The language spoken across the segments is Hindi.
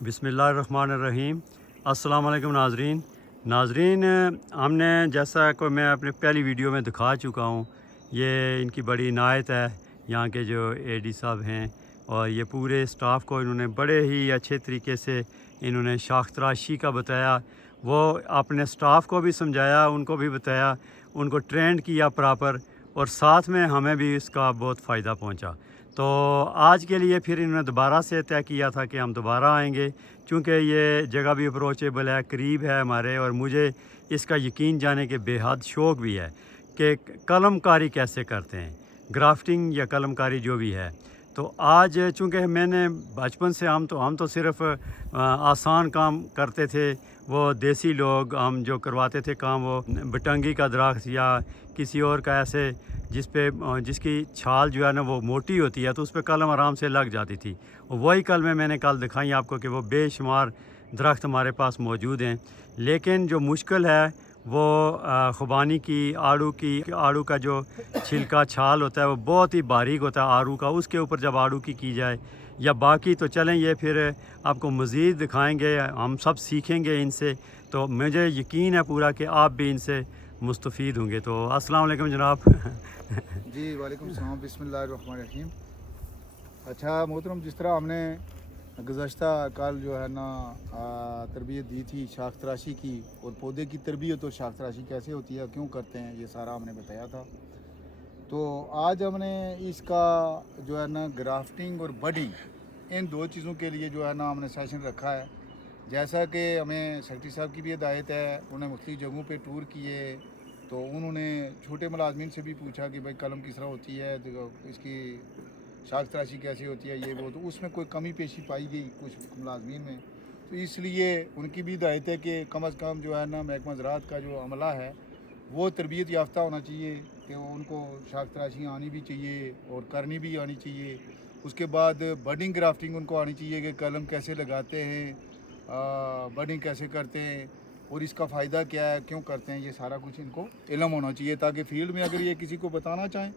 बिस्मिल्लाहिर्रहमानिर्रहीम। अस्सलाम वालेकुम नाज़रीन, हमने जैसा कि मैं अपनी पहली वीडियो में दिखा चुका हूँ, ये इनकी बड़ी इनायत है यहाँ के जो एडी साहब हैं, और ये पूरे स्टाफ को इन्होंने बड़े ही अच्छे तरीके से इन्होंने शाख तराशी का बताया। वो अपने स्टाफ को भी समझाया, उनको भी बताया, उनको ट्रेंड किया प्रॉपर, और साथ में हमें भी इसका बहुत फ़ायदा पहुँचा। तो आज के लिए फिर इन्होंने दोबारा से तय किया था कि हम दोबारा आएंगे, क्योंकि ये जगह भी अप्रोचेबल है, करीब है हमारे, और मुझे इसका यकीन जाने के बेहद शौक़ भी है कि कलमकारी कैसे करते हैं, ग्राफ्टिंग या कलमकारी जो भी है। तो आज चूँकि मैंने बचपन से हम तो सिर्फ़ आसान काम करते थे। वो देसी लोग हम जो करवाते थे काम, वो बटंगी का दरख्त या किसी और का ऐसे जिसकी छाल जो है ना वो मोटी होती है, तो उस पर कलम आराम से लग जाती थी। और वही कलमें मैंने कल दिखाई आपको कि वो बेशुमार दरख्त हमारे पास मौजूद हैं। लेकिन जो मुश्किल है वो खुबानी की, आड़ू का जो छिलका छाल होता है वो बहुत ही बारीक होता है आड़ू का। उसके ऊपर जब आड़ू की जाए या बाकी, तो चलें ये फिर आपको मज़ीद दिखाएंगे, हम सब सीखेंगे इनसे। तो मुझे यकीन है पूरा कि आप भी इनसे मुस्तफ़ीद होंगे। तो अस्सलाम वालेकुम जनाब। जी वालेकुम सलाम, बिस्मिल्लाहिर्रहमानिर्रहीम। अच्छा मोहतरम, जिस तरह हमने गुज़श्ता कल जो है ना तरबियत दी थी शाख तराशी की, और पौधे की तरबियत और शाख तराशी कैसे होती है, क्यों करते हैं, ये सारा हमने बताया था। तो आज हमने इसका जो है ना ग्राफ्टिंग और बडिंग, इन दो चीज़ों के लिए जो है ना हमने सेशन रखा है। जैसा कि हमें सेक्रेटरी साहब की भी हिदायत है, उन्होंने मुख्तलिफ जगहों पे टूर किए, तो उन्होंने छोटे मुलाजमीन से भी पूछा कि भाई कलम किस तरह होती है, तो इसकी शाख तराशी कैसे होती है, ये वो, तो उसमें कोई कमी पेशी पाई गई कुछ मुलाजमीन में। तो इसलिए उनकी भी हिदायत है कि कम अज़ कम जो है ना महकमा ज़राअत का जो अमला है वो तरबियत याफ्ता होना चाहिए, कि उनको शाख तराशी आनी भी चाहिए और करनी भी आनी चाहिए। उसके बाद बडिंग ग्राफ्टिंग उनको आनी चाहिए कि कलम कैसे लगाते हैं, बडिंग कैसे करते हैं और इसका फ़ायदा क्या है, क्यों करते हैं, ये सारा कुछ इनको इल्म होना चाहिए, ताकि फील्ड में अगर ये किसी को बताना चाहें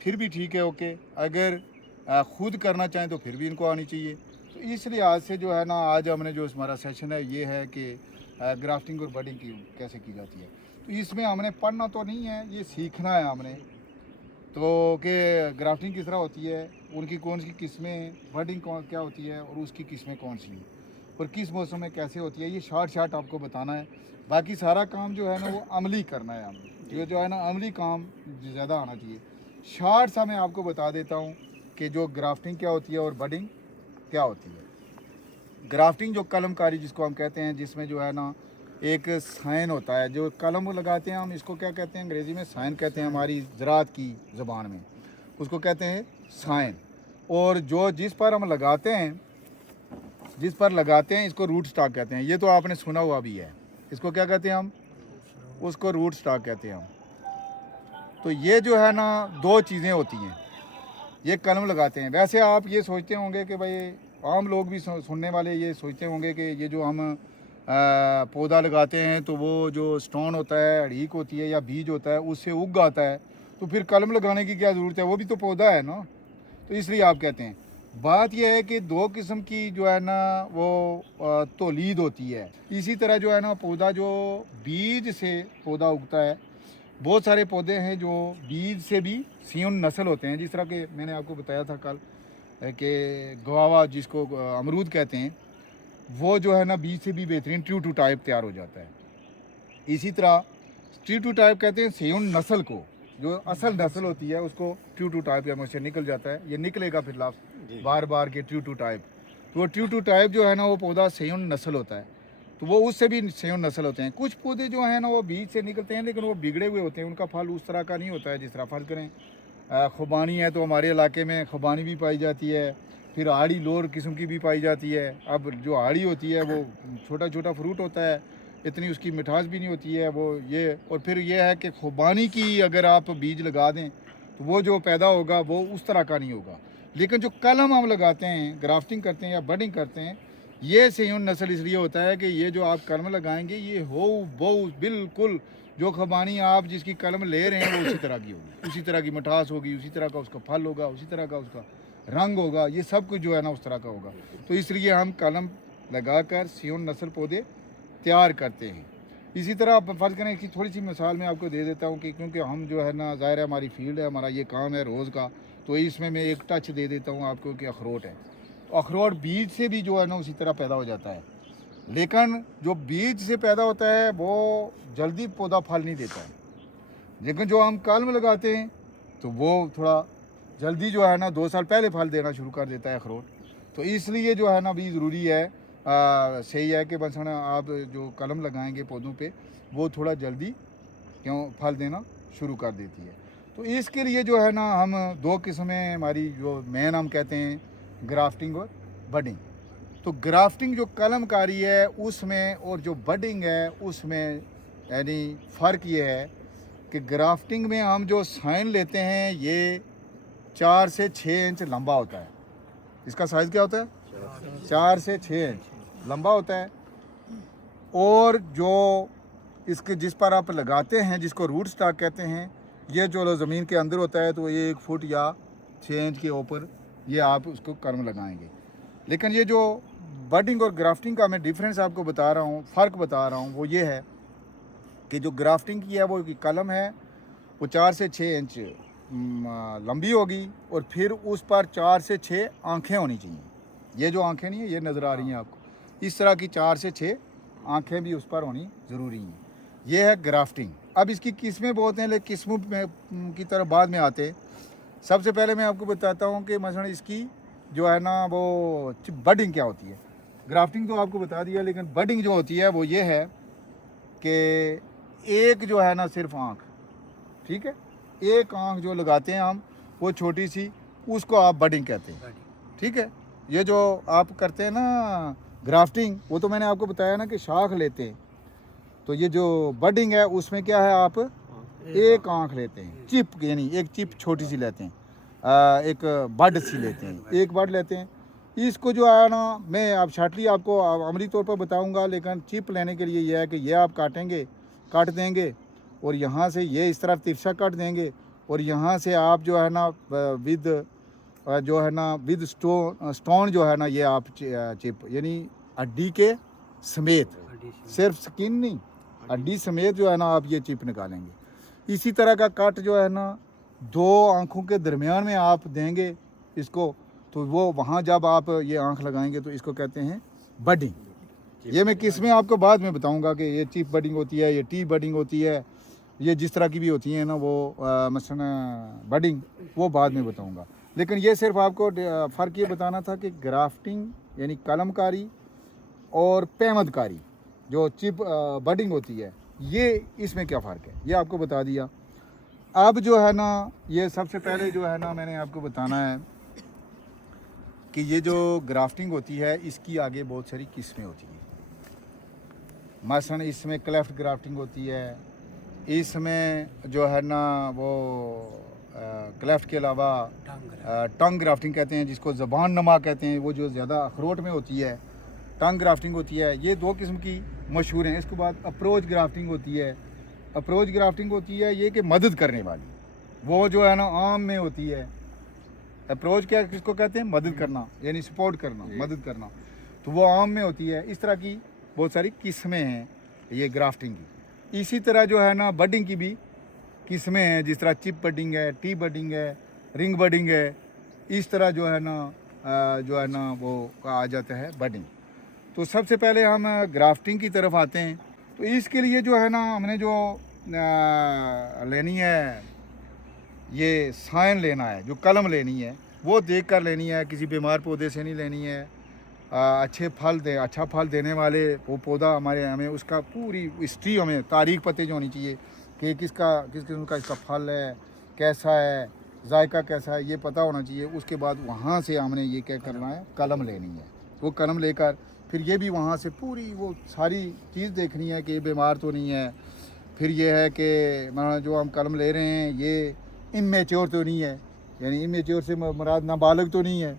फिर भी ठीक है, ओके। अगर ख़ुद करना चाहें तो फिर भी इनको आनी चाहिए। तो इस लिहाज से जो है ना आज हमने जो हमारा सेशन है ये है कि ग्राफ्टिंग और बडिंग की कैसे की जाती है। तो इसमें हमने पढ़ना तो नहीं है, ये सीखना है हमने। तो कि ग्राफ्टिंग किस तरह होती है, उनकी कौन सी किस्में, बडिंग क्या होती है और उसकी किस्में कौन सी हैं, और किस मौसम में कैसे होती है, ये शार्ट आपको बताना है। बाकी सारा काम जो है ना वो अमली करना है हमें, ये जो है ना अमली काम ज़्यादा आना चाहिए। शार्ट सा मैं आपको बता देता हूँ कि जो ग्राफ्टिंग क्या होती है और बडिंग क्या होती है। ग्राफ्टिंग जो कलमकारी जिसको हम कहते हैं, जिसमें जो है ना एक साइन होता है, जो कलम लगाते हैं हम, इसको क्या कहते हैं अंग्रेज़ी में, साइन कहते हैं, हमारी ज़राअत की ज़बान में उसको कहते हैं साइन। और जो जिस पर हम लगाते हैं, इसको रूट स्टॉक कहते हैं। ये तो आपने सुना हुआ भी है, इसको क्या कहते हैं हम, उसको रूट स्टॉक कहते हैं हम। तो ये जो है ना दो चीज़ें होती हैं, ये कलम लगाते हैं। वैसे आप ये सोचते होंगे कि भाई, आम लोग भी सुनने वाले ये सोचते होंगे कि ये जो हम पौधा लगाते हैं तो वो जो स्टोन होता है, अड़ीक होती है या बीज होता है, उससे उग आता है, तो फिर कलम लगाने की क्या ज़रूरत है, वो भी तो पौधा है ना। तो इसलिए आप कहते हैं। बात यह है कि दो किस्म की जो है ना वो तौलीद होती है। इसी तरह जो है ना पौधा जो बीज से पौधा उगता है, बहुत सारे पौधे हैं जो बीज से भी सियुन नस्ल होते हैं। जिस तरह के मैंने आपको बताया था कल कि गुआवा जिसको अमरूद कहते हैं, वो जो है ना बीज से भी बेहतरीन ट्रू टू टाइप तैयार हो जाता है। इसी तरह ट्रू टू टाइप कहते हैं सियुन नस्ल को, जो असल नस्ल होती है उसको ट्रू टू टाइप या मुझसे निकल जाता है, ये निकलेगा फिर लास्ट बार बार के ट्रू टू टाइप। तो वो ट्रू टू टाइप जो है ना वो पौधा सियुन नस्ल होता है, तो वो उससे भी सियुन नस्ल होते हैं। कुछ पौधे जो हैं ना वो बीज से निकलते हैं, लेकिन वो बिगड़े हुए होते हैं, उनका फल उस तरह का नहीं होता है जिस तरह फर्ज करें खुबानी है, तो हमारे इलाके में खुबानी भी पाई जाती है, फिर आड़ी लोर किस्म की भी पाई जाती है। अब जो आड़ी होती है वो छोटा छोटा फ्रूट होता है, इतनी उसकी मिठास भी नहीं होती है वो ये। और फिर ये है कि खुबानी की अगर आप बीज लगा दें तो वो जो पैदा होगा वो उस तरह का नहीं होगा। लेकिन जो कलम हम लगाते हैं, ग्राफ्टिंग करते हैं या बडिंग करते हैं, ये सियुन नस्ल इसलिए होता है कि ये जो आप कलम लगाएंगे ये हो बहु बिल्कुल जो खुबानी आप जिसकी कलम ले रहे हैं वो उसी तरह की होगी, उसी तरह की मिठास होगी, उसी तरह का उसका फल होगा, उसी तरह का उसका रंग होगा, ये सब कुछ जो है ना उस तरह का होगा। तो इसलिए हम कलम लगाकर सियोन नस्ल पौधे तैयार करते हैं। इसी तरह आप फ़र्ज़ करें, इसकी थोड़ी सी मिसाल मैं आपको दे देता हूँ कि क्योंकि हम जो है ना, ज़ाहिर है हमारी फील्ड है, हमारा ये काम है रोज़ का, तो इसमें मैं एक टच दे देता हूँ आपको कि अखरोट है। तो अखरोट बीज से भी जो है ना उसी तरह पैदा हो जाता है, लेकिन जो बीज से पैदा होता है वो जल्दी पौधा फल नहीं देता है, लेकिन जो हम कलम लगाते हैं तो वो थोड़ा जल्दी जो है ना 2 साल पहले फल देना शुरू कर देता है अखरोट। तो इसलिए जो है ना भी ज़रूरी है, सही है कि बस ना आप जो कलम लगाएंगे पौधों पे वो थोड़ा जल्दी क्यों फल देना शुरू कर देती है। तो इसके लिए जो है ना हम 2 किस्में हमारी जो मेन हम कहते हैं, ग्राफ्टिंग और बडिंग। तो ग्राफ्टिंग जो कलमकारी है उसमें और जो बडिंग है उसमें यानी फ़र्क ये है कि ग्राफ्टिंग में हम जो साइन लेते हैं ये 4 से 6 इंच लंबा होता है। इसका साइज़ क्या होता है? 4 से 6 इंच लंबा होता है। और जो इसके जिस पर आप लगाते हैं, जिसको रूट स्टॉक कहते हैं, ये जो ज़मीन के अंदर होता है, तो ये 1 फुट या 6 इंच के ऊपर ये आप उसको कलम लगाएंगे। लेकिन ये जो बडिंग और ग्राफ्टिंग का मैं डिफरेंस आपको बता रहा हूँ, फ़र्क बता रहा हूँ, वो ये है कि जो ग्राफ्टिंग की है वो की कलम है वो 4 से 6 इंच लंबी होगी और फिर उस पर 4 से 6 आँखें होनी चाहिए। ये जो आँखें नहीं है ये नज़र आ रही हैं आपको, इस तरह की 4 से 6 आँखें भी उस पर होनी ज़रूरी हैं। ये है ग्राफ्टिंग। अब इसकी किस्में बहुत हैं, लेकिन किस्मों में की तरफ बाद में आते हैं। सबसे पहले मैं आपको बताता हूँ कि मसलन इसकी जो है ना वो बडिंग क्या होती है। ग्राफ्टिंग तो आपको बता दिया, लेकिन बडिंग जो होती है वो ये है कि एक जो है ना सिर्फ आँख, ठीक है, एक आँख जो लगाते हैं हम वो छोटी सी, उसको आप बडिंग कहते हैं, ठीक है। ये जो आप करते हैं ना ग्राफ्टिंग, वो तो मैंने आपको बताया ना कि शाख लेते हैं, तो ये जो बडिंग है उसमें क्या है, आप एक आँख लेते हैं, चिप यानी एक चिप छोटी सी लेते हैं, एक बड सी लेते हैं, एक बड लेते हैं। इसको जो है ना मैं आप शार्टली आपको अमली तौर पर बताऊंगा, लेकिन चिप लेने के लिए यह है कि ये आप काट देंगे और यहाँ से ये इस तरफ तिरछा काट देंगे और यहाँ से आप जो है ना विद स्टोन जो है ना ये आप चिप यानी हड्डी के समेत, सिर्फ स्किन नहीं, हड्डी समेत जो है ना आप ये चिप निकालेंगे। इसी तरह का कट जो है ना 2 आँखों के दरमियान में आप देंगे इसको, तो वो वहाँ जब आप ये आँख लगाएंगे तो इसको कहते हैं बडिंग। ये मैं किस्में आपको बाद में बताऊंगा कि ये चिप बडिंग होती है, ये टी बडिंग होती है, ये जिस तरह की भी होती है ना वो मसलन बडिंग, वो बाद में बताऊंगा। लेकिन ये सिर्फ आपको फ़र्क ये बताना था कि ग्राफ्टिंग यानी कलमकारी और पैमदकारी जो चिप बडिंग होती है, ये इसमें क्या फ़र्क है ये आपको बता दिया। अब जो है ना ये सबसे पहले जो है ना मैंने आपको बताना है कि ये जो ग्राफ्टिंग होती है इसकी आगे बहुत सारी किस्में होती हैं। मसलन इसमें क्लेफ्ट ग्राफ्टिंग होती है, इसमें जो है ना वो क्लेफ्ट के अलावा टंग ग्राफ्टिंग कहते हैं, जिसको ज़बान नमा कहते हैं, वो जो ज़्यादा अखरोट में होती है, टंग ग्राफ्टिंग होती है। ये 2 किस्म की मशहूर हैं। इसके बाद अप्रोच ग्राफ्टिंग होती है। अप्रोच ग्राफ्टिंग होती है ये कि मदद करने वाली, वो जो है ना आम में होती है। अप्रोच क्या किसको कहते हैं, मदद करना यानी सपोर्ट करना, मदद करना, तो वो आम में होती है। इस तरह की बहुत सारी किस्में हैं ये ग्राफ्टिंग की। इसी तरह जो है ना बडिंग की भी किस्में हैं, जिस तरह चिप बडिंग है, टी बडिंग है, रिंग बडिंग है। इस तरह जो है ना वो आ जाता है बडिंग। तो सबसे पहले हम ग्राफ्टिंग की तरफ आते हैं। तो इसके लिए जो है ना हमने जो लेनी है, ये साइन लेना है, जो कलम लेनी है वो देख कर लेनी है, किसी बीमार पौधे से नहीं लेनी है। अच्छा फल देने वाले वो पौधा हमें उसका पूरी हिस्ट्री, हमें तारीख पते जो होनी चाहिए कि किस किस्म का इसका फल है, कैसा है, जायका कैसा है, ये पता होना चाहिए। उसके बाद वहाँ से हमने ये क्या करना है, कलम लेनी है। वो कलम लेकर फिर ये भी वहाँ से पूरी वो सारी चीज़ देखनी है कि ये बीमार तो नहीं है। फिर ये है कि जो हम कलम ले रहे हैं ये इमेच्योर तो नहीं है, यानी इमेच्योर से मुराद नाबालिग तो नहीं है,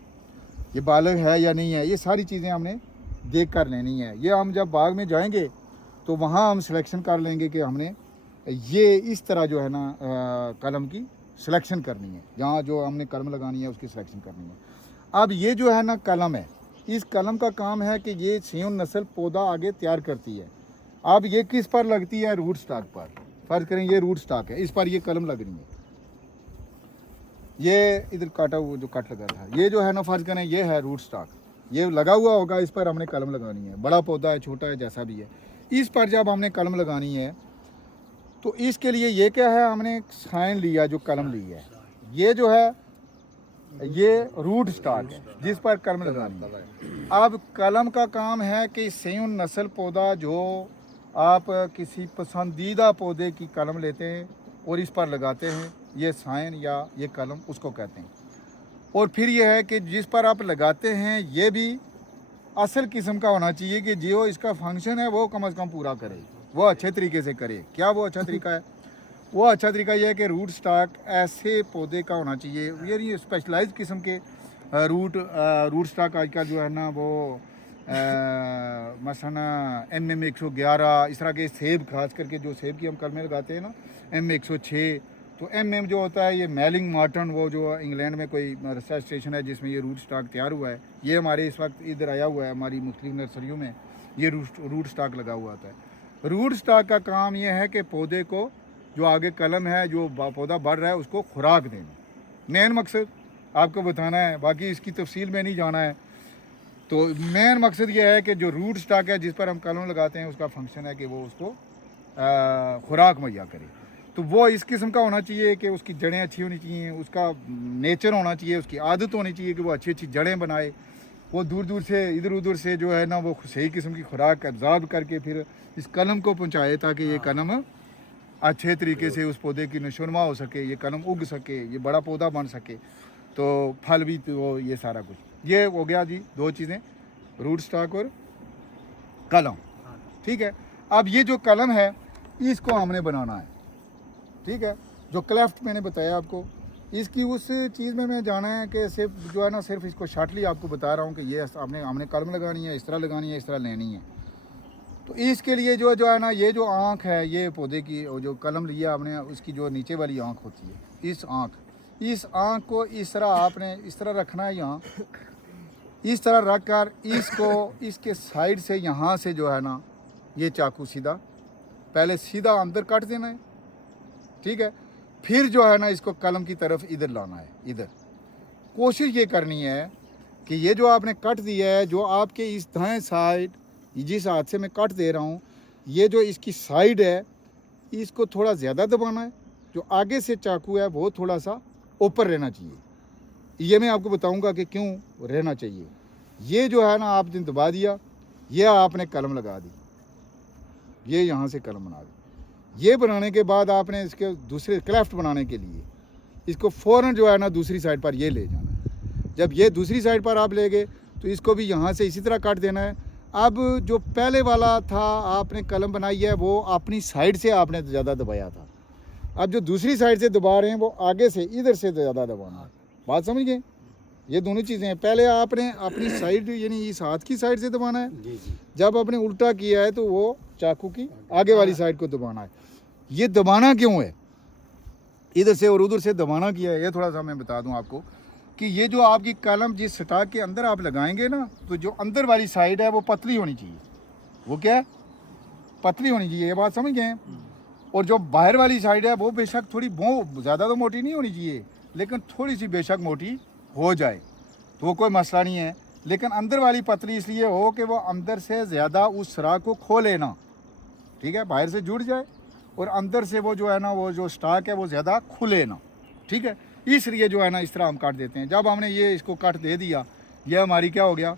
ये बालिग है या नहीं है, ये सारी चीज़ें हमने देख कर लेनी है। ये हम जब बाग में जाएंगे तो वहाँ हम सिलेक्शन कर लेंगे कि हमने ये इस तरह जो है ना कलम की सिलेक्शन करनी है, जहाँ जो हमने कलम लगानी है उसकी सिलेक्शन करनी है। अब ये जो है ना कलम है, इस कलम का काम है कि ये सेवन नस्ल पौधा आगे तैयार करती है। अब ये किस पर लगती है? रूट स्टॉक पर। फर्ज करें ये रूट स्टॉक है, इस पर ये कलम लग रही है। ये इधर काटा वो जो कट लगा था, ये जो है ना, फर्ज करें ये है रूट स्टॉक, ये लगा हुआ होगा, इस पर हमने कलम लगानी है। बड़ा पौधा है, छोटा है, जैसा भी है, इस पर जब हमने कलम लगानी है तो इसके लिए ये क्या है, हमने साइन लिया, जो कलम ली है, ये जो है ये रूट स्टॉक है जिस पर कलम लगानी है। अब कलम का काम है कि सेवन नस्ल पौधा जो आप किसी पसंदीदा पौधे की कलम लेते हैं और इस पर लगाते हैं, ये साइन या ये कलम उसको कहते हैं। और फिर ये है कि जिस पर आप लगाते हैं ये भी असल किस्म का होना चाहिए कि जो इसका फंक्शन है वो कम से कम पूरा करे, वो अच्छे तरीके से करे। क्या वो अच्छा तरीका है? वो अच्छा तरीका ये है कि रूट स्टॉक ऐसे पौधे का होना चाहिए, ये स्पेशलाइज्ड किस्म के रूट स्टॉक आजकल जो है ना वो मसलन MM111 इस तरह के सेब, खास करके जो सेब की हम कलमें लगाते हैं ना, M106, तो MM जो होता है ये मेलिंग मार्टन, वो जो इंग्लैंड में कोई रिसर्च स्टेशन है जिसमें ये रूट स्टॉक तैयार हुआ है, ये हमारे इस वक्त इधर आया हुआ है, हमारी मुख्तलिफ नर्सरियों में ये रूट स्टॉक लगा हुआ होता है। रूट स्टॉक का काम ये है कि पौधे को जो आगे कलम है, जो पौधा बढ़ रहा है, उसको खुराक देना, मेन मकसद आपको बताना है, बाकी इसकी तफसील में नहीं जाना है। तो मेन मकसद ये है कि जो रूट स्टॉक है जिस पर हम कलम लगाते हैं, उसका फंक्शन है कि वो उसको खुराक मुहैया करे। तो वो इस किस्म का होना चाहिए कि उसकी जड़ें अच्छी होनी चाहिए, उसका नेचर होना चाहिए, उसकी आदत होनी चाहिए कि वो अच्छी अच्छी जड़ें बनाए, वो दूर दूर से इधर उधर से जो है ना वो सही किस्म की खुराक एब्जॉर्ब करके फिर इस कलम को पहुँचाए, ताकि ये कलम अच्छे तरीके से उस पौधे की नशोनमा हो सके, ये कलम उग सके, ये बड़ा पौधा बन सके, तो फल भी, तो ये सारा कुछ ये हो गया जी, दो चीज़ें, रूट स्टॉक और कलम। ठीक है, अब ये जो कलम है इसको हमने बनाना है। ठीक है, जो क्लेफ्ट मैंने बताया आपको, इसकी उस चीज़ में मैं जाना है कि सिर्फ जो है ना, सिर्फ इसको शॉर्टली आपको बता रहा हूँ कि ये हमने कलम लगानी है, इस तरह लगानी है, इस तरह लेनी है। तो इसके लिए जो है ना, ये जो आँख है, ये पौधे की जो कलम लिया आपने, उसकी जो नीचे वाली आँख होती है, इस आँख को इस तरह आपने इस तरह रखना है, यहाँ इस तरह रख कर इसको इसके साइड से यहाँ से जो है ना, ये चाकू सीधा पहले सीधा अंदर काट देना है। ठीक है, फिर जो है ना इसको कलम की तरफ इधर लाना है। इधर कोशिश ये करनी है कि ये जो आपने कट दिया है, जो आपके इस दाएं साइड, जिस हाथ से मैं कट दे रहा हूँ, ये जो इसकी साइड है, इसको थोड़ा ज़्यादा दबाना है, जो आगे से चाकू है वो थोड़ा सा ऊपर रहना चाहिए। ये मैं आपको बताऊंगा कि क्यों रहना चाहिए। ये जो है ना आपने दबा दिया, ये आपने कलम लगा दी, ये यहाँ से कलम बना दी। ये बनाने के बाद आपने इसके दूसरे क्लेफ्ट बनाने के लिए इसको फ़ौरन जो है ना दूसरी साइड पर ये ले जाना है। जब ये दूसरी साइड पर आप ले गए तो इसको भी यहाँ से इसी तरह काट देना है। अब जो पहले वाला था आपने कलम बनाई है, वो अपनी साइड से आपने ज़्यादा दबाया था, अब जो दूसरी साइड से दबा रहे हैं वो आगे से इधर से ज़्यादा दबाना है। बात समझ गए? ये दोनों चीज़ें हैं। पहले आपने अपनी साइड यानी इस हाथ की साइड से दबाना है, जब आपने उल्टा किया है तो वो चाकू की आगे वाली साइड को दबाना है। ये दबाना क्यों है, इधर से और उधर से दबाना किया है, ये थोड़ा सा मैं बता दूं आपको कि ये जो आपकी कलम जिस स्टॉक के अंदर आप लगाएंगे ना, तो जो अंदर वाली साइड है वो पतली होनी चाहिए। वो क्या है? पतली होनी चाहिए, ये बात समझ गए? और जो बाहर वाली साइड है वो बेशक थोड़ी ज़्यादा तो मोटी नहीं होनी चाहिए, लेकिन थोड़ी सी बेशक मोटी हो जाए तो वो कोई मसला नहीं है, लेकिन अंदर वाली पतली इसलिए हो कि वो अंदर से ज़्यादा उस सुराख को खोले ना। ठीक है, बाहर से जुड़ जाए और अंदर से वो जो है ना, वो जो स्टॉक है वो ज़्यादा खुले ना। ठीक है, इसलिए जो है ना इस तरह हम काट देते हैं। जब हमने ये इसको कट दे दिया, ये हमारी क्या हो गया,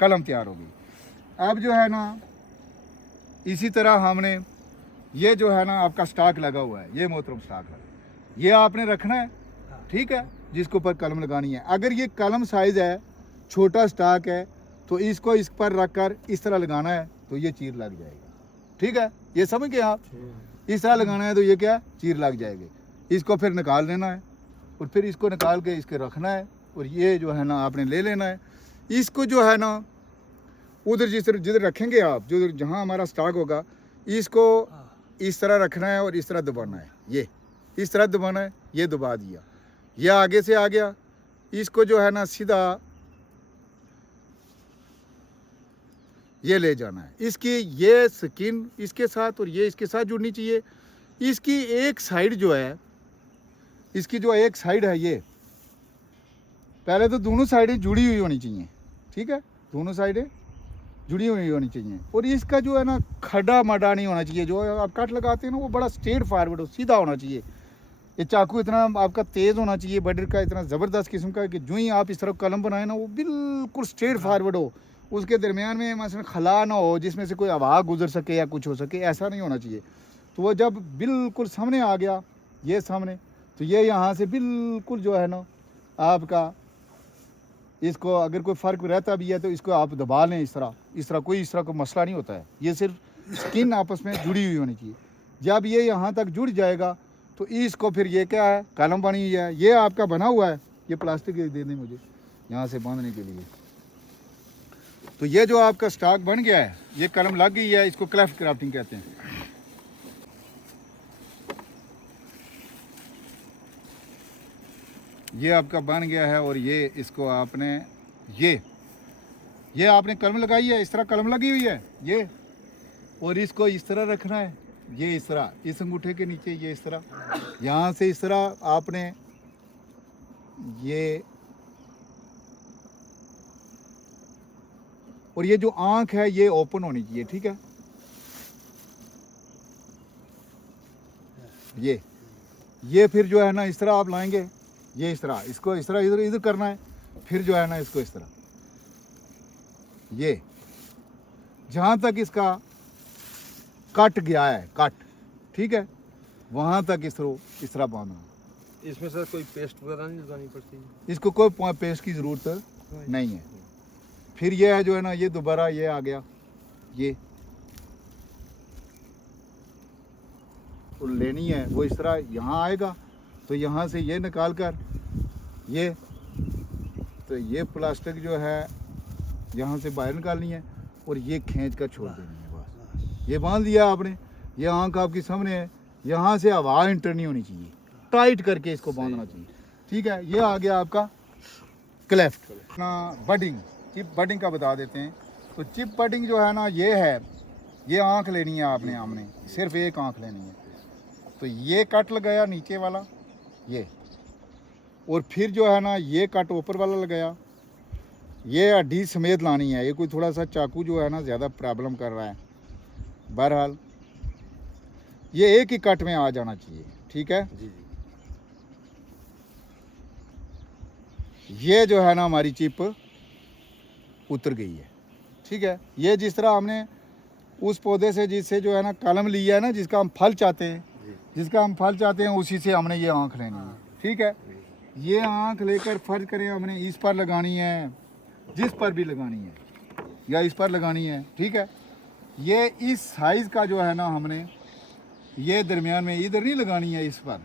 कलम तैयार हो गई। अब जो है ना इसी तरह हमने ये जो है ना आपका स्टॉक लगा हुआ है, ये मोहतरम स्टॉक है, ये आपने रखना है। ठीक है, जिसके ऊपर कलम लगानी है। अगर ये कलम साइज़ है, छोटा स्टॉक है, तो इसको इस पर रख कर इस तरह लगाना है तो ये चीर लग जाएगा। ठीक है, ये समझ गए आप? इस तरह लगाना है तो ये क्या, चीर लग जाएगी। इसको फिर निकाल लेना है और फिर इसको निकाल के इसके रखना है, और ये जो है ना आपने ले लेना है। इसको जो है ना उधर जिधर रखेंगे आप, जो जहाँ हमारा स्टॉक होगा, इसको इस तरह रखना है और इस तरह दबाना है। ये इस तरह दबाना है, ये दबा दिया, ये आगे से आ गया। इसको जो है ना सीधा ये ले जाना है। इसकी ये स्किन इसके साथ और ये इसके साथ जुड़नी चाहिए। इसकी एक साइड जो है, इसकी जो एक साइड है, ये पहले तो दोनों साइडें जुड़ी हुई होनी चाहिए, ठीक है, दोनों साइडें जुड़ी हुई होनी चाहिए। और इसका जो है ना खड़ा मडा नहीं होना चाहिए। जो आप कट लगाते हैं ना वो बड़ा स्ट्रेट फॉरवर्ड हो, सीधा होना चाहिए। ये चाकू इतना आपका तेज़ होना चाहिए, बटर का इतना ज़बरदस्त किस्म का कि जो ही आप इस तरह कलम बनाए ना वो बिल्कुल स्ट्रेट फॉरवर्ड हो, उसके दरमियान में मसलन खला ना हो जिसमें से कोई हवा गुजर सके या कुछ हो सके, ऐसा नहीं होना चाहिए। तो वो जब बिल्कुल सामने आ गया, ये सामने, तो ये यहाँ से बिल्कुल जो है ना आपका, इसको अगर कोई फ़र्क रहता भी है तो इसको आप दबा लें, इस तरह कोई इस तरह का मसला नहीं होता है। ये सिर्फ स्किन आपस में जुड़ी हुई होनी चाहिए। जब ये यहाँ तक जुड़ जाएगा तो इसको फिर ये क्या है, कलम बनी हुई है, ये आपका बना हुआ है, ये प्लास्टिक दे दें मुझे यहाँ से बांधने के लिए। तो ये जो आपका स्टॉक बन गया है, ये कलम लग गई है, इसको क्लेफ्ट क्राफ्टिंग कहते हैं। ये आपका बन गया है और ये इसको आपने ये आपने कलम लगाई है, इस तरह कलम लगी हुई है ये, और इसको इस तरह रखना है, ये इस तरह, इस अंगूठे के नीचे ये इस तरह, यहाँ से इस तरह आपने ये, और ये जो आंख है ये ओपन होनी चाहिए, ठीक है। ये फिर जो है ना इस तरह आप लाएंगे, ये इस तरह, इसको इस तरह इधर इधर करना है, फिर जो है ना इसको इस तरह, ये जहाँ तक इसका कट गया है, कट, ठीक है, वहाँ तक इस तरह बांधना। इसमें सर कोई पेस्ट वगैरह नहीं लगानी पड़ती? इसको कोई पेस्ट की ज़रूरत नहीं है। फिर ये है जो है ना, ये दोबारा ये आ गया, ये और लेनी है वो इस तरह यहाँ आएगा, तो यहाँ से ये निकाल कर ये, तो ये प्लास्टिक जो है यहाँ से बाहर निकालनी है और ये खींच कर छोड़ देनी है, बस। ये बांध दिया आपने, ये आंख आपकी सामने है, यहाँ से हवा इंटर नहीं होनी चाहिए, टाइट करके इसको बांधना चाहिए, ठीक है। ये आ गया आपका क्लेफ्ट ना बडिंग, चिप बडिंग का बता देते हैं। तो चिप बडिंग जो है ना, ये है, ये आंख लेनी है आपने, आमने सिर्फ एक आंख लेनी है। तो ये कट लगाया नीचे वाला ये, और फिर जो है ना ये कट ऊपर वाला लगाया, ये हड्डी समेत लानी है। ये कोई थोड़ा सा चाकू जो है ना ज़्यादा प्रॉब्लम कर रहा है, बहरहाल ये एक ही कट में आ जाना चाहिए, ठीक है जी। ये जो है ना हमारी चिप उतर गई है, ठीक है। ये जिस तरह हमने उस पौधे से जिससे जो है ना कलम लिया है ना, जिसका हम फल चाहते हैं, उसी से हमने ये आँख लेनी है, ठीक है। ये आँख लेकर फर्ज करें हमने इस पर लगानी है, जिस पर भी लगानी है, या इस पर लगानी है, ठीक है। ये इस साइज़ का जो है ना हमने ये दरमियान में इधर नहीं लगानी है, इस पर,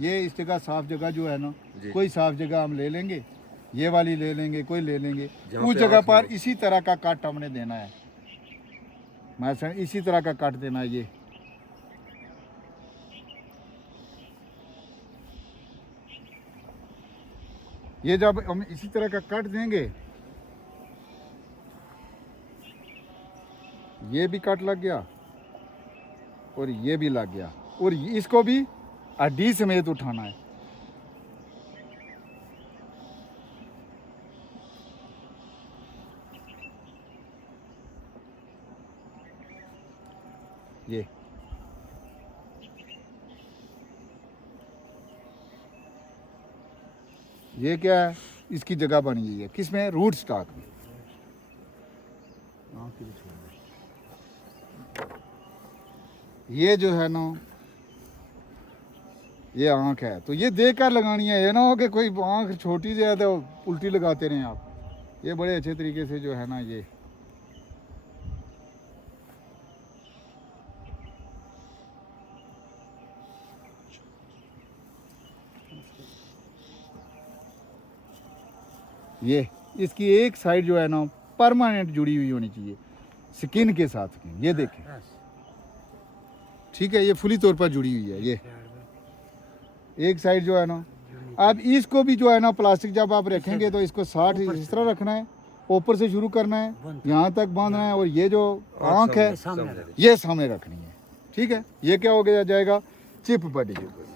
ये इस जगह साफ़ जगह जो है ना, कोई साफ़ जगह हम ले लेंगे, ये वाली ले लेंगे, कोई ले लेंगे, उस जगह पर इसी तरह का कट हमने देना है, मैं इसी तरह का कट देना है। ये जब हम इसी तरह का कट देंगे, ये भी कट लग गया और ये भी लग गया, और इसको भी हड्डी समेत उठाना है। ये क्या है, इसकी जगह बनी हुई है, किसमें, रूट स्टॉक में। ये जो है ना ये आँख है, तो ये देख कर लगानी है, ये ना हो कि कोई आँख छोटी से है तो उल्टी लगाते रहें आप। ये बड़े अच्छे तरीके से जो है ना ये इसकी एक साइड जो है ना परमानेंट जुड़ी हुई होनी चाहिए स्किन के साथ की, ये देखें, ठीक है। ये फुली तौर पर जुड़ी हुई है, ये एक साइड जो है ना। अब इसको भी जो है ना प्लास्टिक जब आप रखेंगे तो इसको 60 इस तरह रखना है ऊपर से शुरू करना है, यहाँ तक बांधना है, और ये जो आँख है सामने ये सामने रखनी है। ठीक है, ये क्या हो गया जाएगा चिप पट्टी के ऊपर।